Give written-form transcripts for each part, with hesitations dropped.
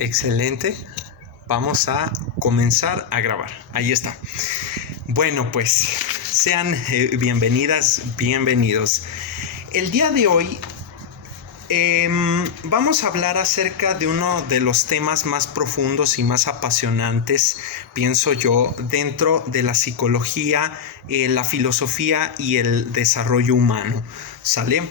Excelente. Vamos a comenzar a grabar. Ahí está. Bueno, pues sean bienvenidas, bienvenidos. El día de hoy vamos a hablar acerca de uno de los temas más profundos y más apasionantes, pienso yo, dentro de la psicología, la filosofía y el desarrollo humano. ¿Sale?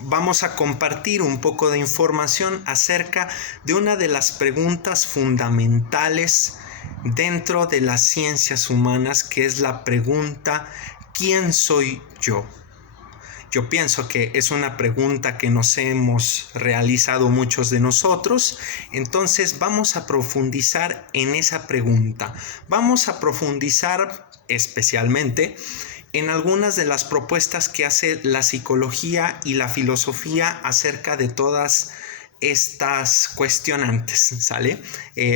Vamos a compartir un poco de información acerca de una de las preguntas fundamentales dentro de las ciencias humanas, que es la pregunta ¿quién soy yo? Yo pienso que es una pregunta que nos hemos realizado muchos de nosotros, entonces vamos a profundizar en esa pregunta. Vamos a profundizar especialmente en algunas de las propuestas que hace la psicología y la filosofía acerca de todas estas cuestionantes, ¿sale?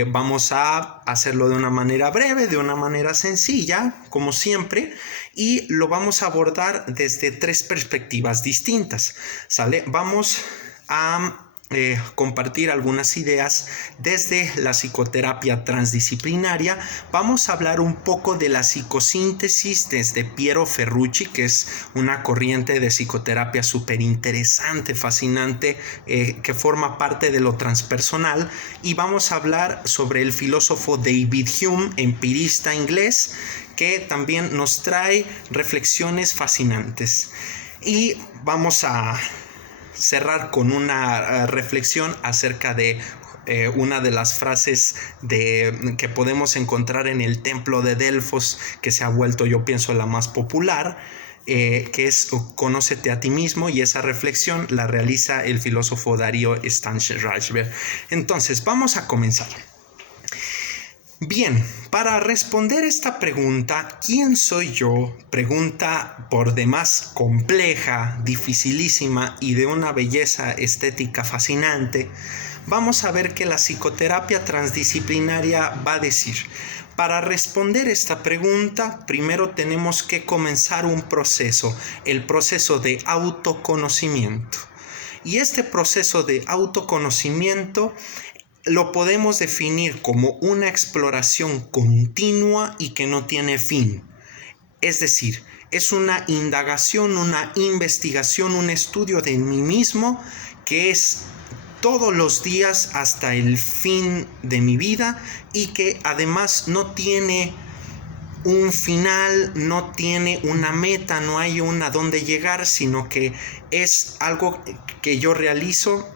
Vamos a hacerlo de una manera breve, de una manera sencilla, como siempre, y lo vamos a abordar desde tres perspectivas distintas, ¿sale? Vamos a compartir algunas ideas desde la psicoterapia transdisciplinaria. Vamos a hablar un poco de la psicosíntesis desde Piero Ferrucci, que es una corriente de psicoterapia súper interesante, fascinante, que forma parte de lo transpersonal, y vamos a hablar sobre el filósofo David Hume, empirista inglés, que también nos trae reflexiones fascinantes. Y vamos a cerrar con una reflexión acerca de una de las frases que podemos encontrar en el templo de Delfos, que se ha vuelto, yo pienso, la más popular, que es conócete a ti mismo, y esa reflexión la realiza el filósofo Darío Stange-Reichberg. Entonces, vamos a comenzar. Bien, para responder esta pregunta, ¿quién soy yo? Pregunta por demás compleja, dificilísima y de una belleza estética fascinante, vamos a ver que la psicoterapia transdisciplinaria va a decir: para responder esta pregunta, primero tenemos que comenzar un proceso, el proceso de autoconocimiento. Y este proceso de autoconocimiento lo podemos definir como una exploración continua y que no tiene fin. Es decir, es una indagación, una investigación, un estudio de mí mismo que es todos los días hasta el fin de mi vida, y que además no tiene un final, no tiene una meta, no hay a dónde llegar, sino que es algo que yo realizo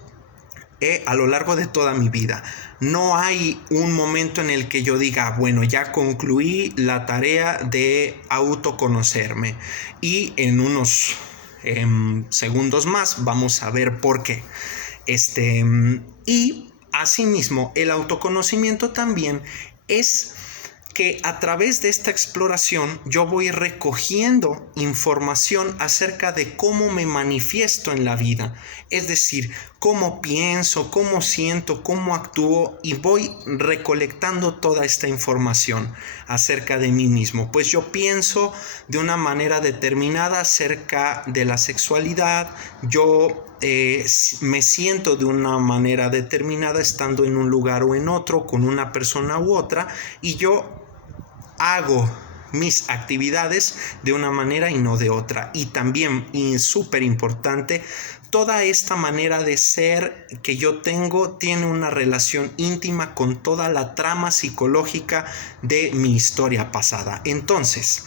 a lo largo de toda mi vida. No hay un momento en el que yo diga, bueno, ya concluí la tarea de autoconocerme, y en unos segundos más vamos a ver por qué. Y asimismo, el autoconocimiento también es que a través de esta exploración yo voy recogiendo información acerca de cómo me manifiesto en la vida, es decir, cómo pienso, cómo siento, cómo actúo, y voy recolectando toda esta información acerca de mí mismo. Pues yo pienso de una manera determinada acerca de la sexualidad, yo me siento de una manera determinada estando en un lugar o en otro, con una persona u otra, y yo hago mis actividades de una manera y no de otra. Y también, y súper importante, toda esta manera de ser que yo tengo tiene una relación íntima con toda la trama psicológica de mi historia pasada. Entonces,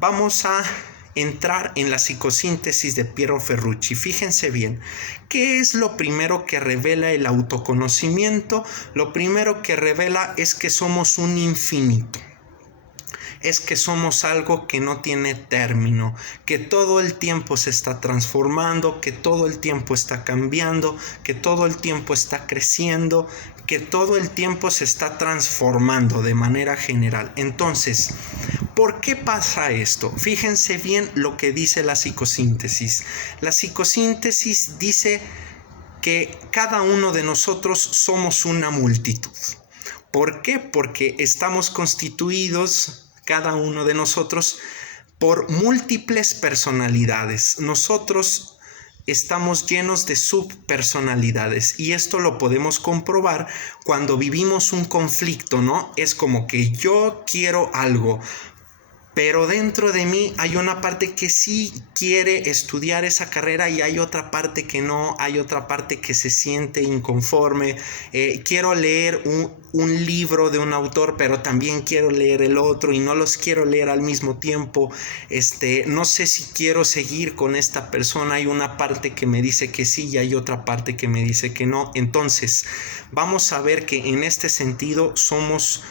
vamos a entrar en la psicosíntesis de Piero Ferrucci. Fíjense bien, ¿qué es lo primero que revela el autoconocimiento? Lo primero que revela es que somos un infinito. Es que somos algo que no tiene término, que todo el tiempo se está transformando, que todo el tiempo está cambiando, que todo el tiempo está creciendo, que todo el tiempo se está transformando de manera general. Entonces, ¿por qué pasa esto? Fíjense bien lo que dice la psicosíntesis. La psicosíntesis dice que cada uno de nosotros somos una multitud. ¿Por qué? Porque estamos constituidos, cada uno de nosotros, por múltiples personalidades. Nosotros estamos llenos de subpersonalidades, y esto lo podemos comprobar cuando vivimos un conflicto, ¿no? Es como que yo quiero algo, pero dentro de mí hay una parte que sí quiere estudiar esa carrera y hay otra parte que no, hay otra parte que se siente inconforme. Quiero leer un libro de un autor, pero también quiero leer el otro y no los quiero leer al mismo tiempo. No sé si quiero seguir con esta persona. Hay una parte que me dice que sí y hay otra parte que me dice que no. Entonces, vamos a ver que en este sentido somos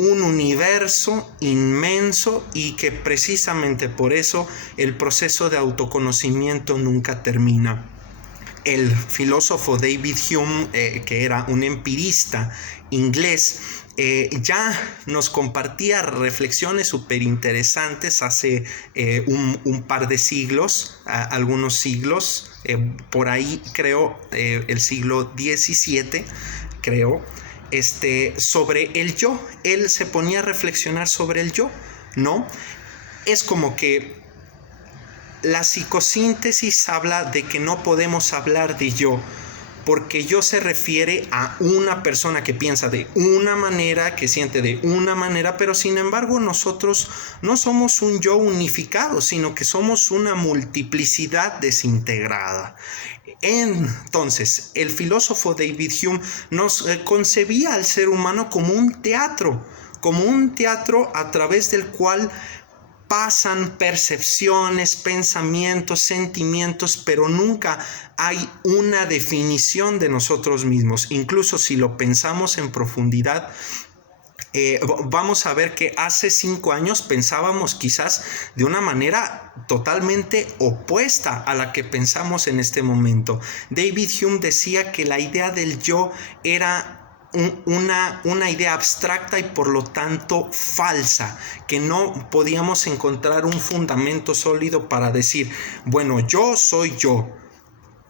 un universo inmenso y que precisamente por eso el proceso de autoconocimiento nunca termina. El filósofo David Hume, que era un empirista inglés, ya nos compartía reflexiones súper interesantes hace un par de siglos, algunos siglos, por ahí creo, el siglo XVII, creo, sobre el yo. Él se ponía a reflexionar sobre el yo, ¿no? Es como que la psicosíntesis habla de que no podemos hablar de yo, porque yo se refiere a una persona que piensa de una manera, que siente de una manera, pero sin embargo nosotros no somos un yo unificado, sino que somos una multiplicidad desintegrada. Entonces, el filósofo David Hume nos concebía al ser humano como un teatro a través del cual pasan percepciones, pensamientos, sentimientos, pero nunca hay una definición de nosotros mismos. Incluso si lo pensamos en profundidad, vamos a ver que hace 5 años pensábamos quizás de una manera totalmente opuesta a la que pensamos en este momento. David Hume decía que la idea del yo era una idea abstracta y por lo tanto falsa, que no podíamos encontrar un fundamento sólido para decir, bueno, yo soy yo,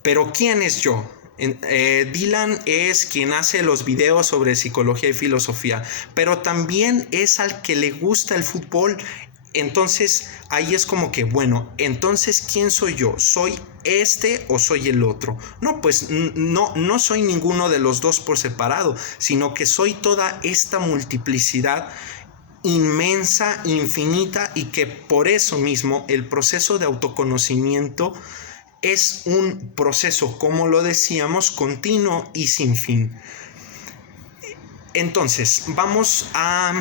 pero ¿quién es yo? Dylan es quien hace los videos sobre psicología y filosofía, pero también es al que le gusta el fútbol. Entonces ahí es como que, bueno, entonces ¿quién soy yo? ¿Soy este o soy el otro? No, pues no soy ninguno de los dos por separado, sino que soy toda esta multiplicidad inmensa, infinita, y que por eso mismo el proceso de autoconocimiento es un proceso, como lo decíamos, continuo y sin fin. Entonces, vamos a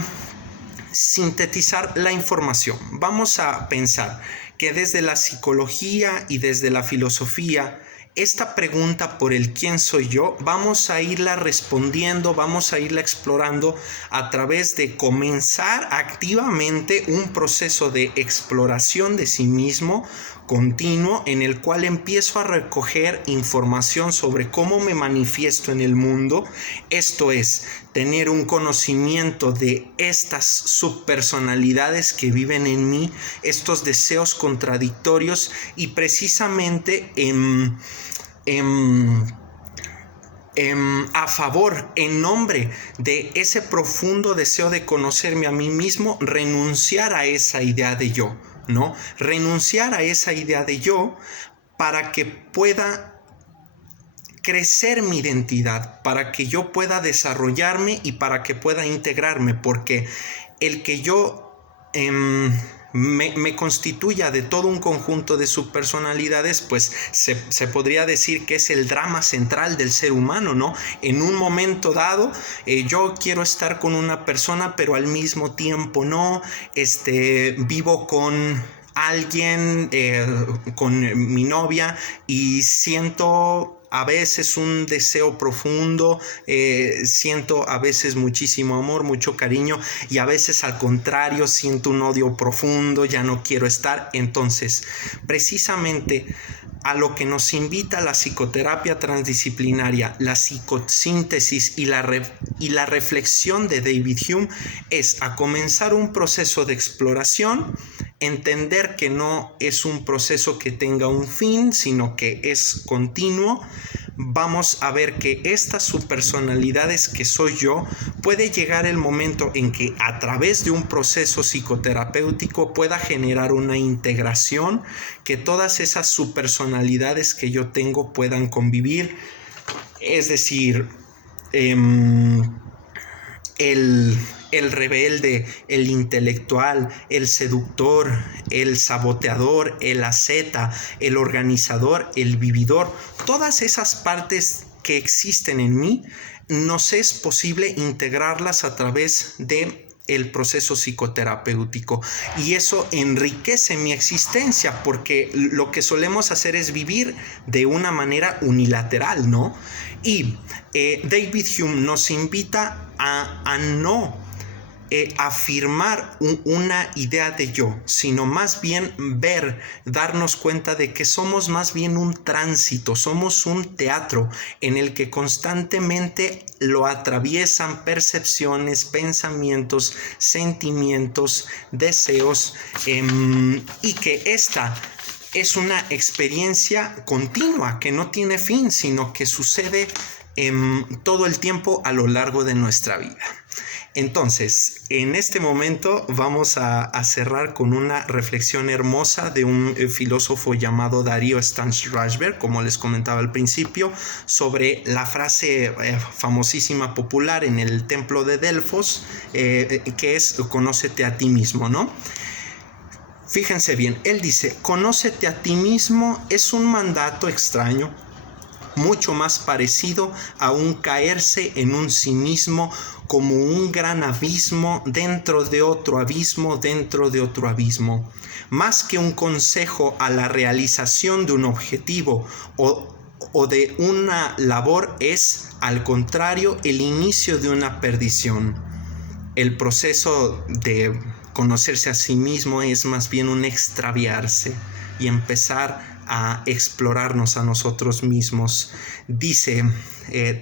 sintetizar la información. Vamos a pensar que desde la psicología y desde la filosofía, esta pregunta por el quién soy yo, vamos a irla respondiendo, vamos a irla explorando a través de comenzar activamente un proceso de exploración de sí mismo continuo, en el cual empiezo a recoger información sobre cómo me manifiesto en el mundo. Esto es, tener un conocimiento de estas subpersonalidades que viven en mí, estos deseos contradictorios, y precisamente a favor, en nombre de ese profundo deseo de conocerme a mí mismo, renunciar a esa idea de yo, ¿no? Renunciar a esa idea de yo para que pueda crecer mi identidad, para que yo pueda desarrollarme y para que pueda integrarme, porque el que yo me constituya de todo un conjunto de subpersonalidades, pues se podría decir que es el drama central del ser humano, ¿no? En un momento dado, yo quiero estar con una persona, pero al mismo tiempo no, vivo con alguien, con mi novia, y siento a veces un deseo profundo, siento a veces muchísimo amor, mucho cariño, y a veces al contrario siento un odio profundo, ya no quiero estar. Entonces, precisamente a lo que nos invita la psicoterapia transdisciplinaria, la psicosíntesis y la reflexión de David Hume, es a comenzar un proceso de exploración, entender que no es un proceso que tenga un fin, sino que es continuo, vamos a ver que estas subpersonalidades que soy yo, puede llegar el momento en que a través de un proceso psicoterapéutico pueda generar una integración, que todas esas subpersonalidades que yo tengo puedan convivir. Es decir, el rebelde, el intelectual, el seductor, el saboteador, el asceta, el organizador, el vividor, todas esas partes que existen en mí, nos es posible integrarlas a través de el proceso psicoterapéutico, y eso enriquece mi existencia, porque lo que solemos hacer es vivir de una manera unilateral, ¿no? Y David Hume nos invita a no afirmar una idea de yo, sino más bien darnos cuenta de que somos más bien un tránsito, somos un teatro en el que constantemente lo atraviesan percepciones, pensamientos, sentimientos, deseos, y que esta es una experiencia continua que no tiene fin, sino que sucede todo el tiempo a lo largo de nuestra vida. Entonces, en este momento vamos a cerrar con una reflexión hermosa de un filósofo llamado Darío Stanrashver, como les comentaba al principio, sobre la frase famosísima popular en el templo de Delfos, que es "conócete a ti mismo", ¿no? Fíjense bien, él dice: "Conócete a ti mismo" es un mandato extraño, mucho más parecido a un caerse en un sí mismo, como un gran abismo dentro de otro abismo dentro de otro abismo. Más que un consejo a la realización de un objetivo o de una labor, es, al contrario, el inicio de una perdición. El proceso de conocerse a sí mismo es más bien un extraviarse y empezar a explorarnos a nosotros mismos. Dice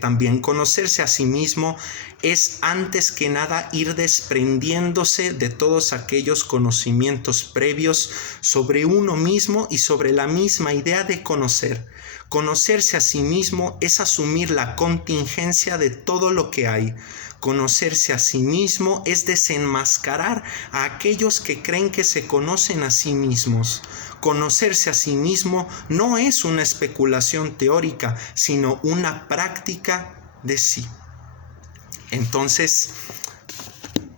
también: conocerse a sí mismo es antes que nada ir desprendiéndose de todos aquellos conocimientos previos sobre uno mismo y sobre la misma idea de conocer. Conocerse a sí mismo es asumir la contingencia de todo lo que hay. Conocerse a sí mismo es desenmascarar a aquellos que creen que se conocen a sí mismos. Conocerse a sí mismo no es una especulación teórica, sino una práctica de sí. Entonces,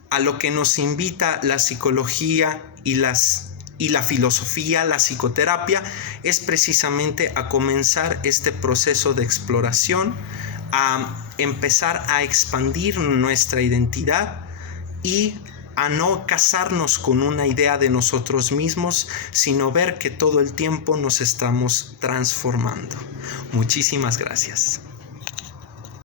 a lo que nos invita la psicología y la filosofía, la psicoterapia, es precisamente a comenzar este proceso de exploración, a empezar a expandir nuestra identidad y a no casarnos con una idea de nosotros mismos, sino ver que todo el tiempo nos estamos transformando. Muchísimas gracias.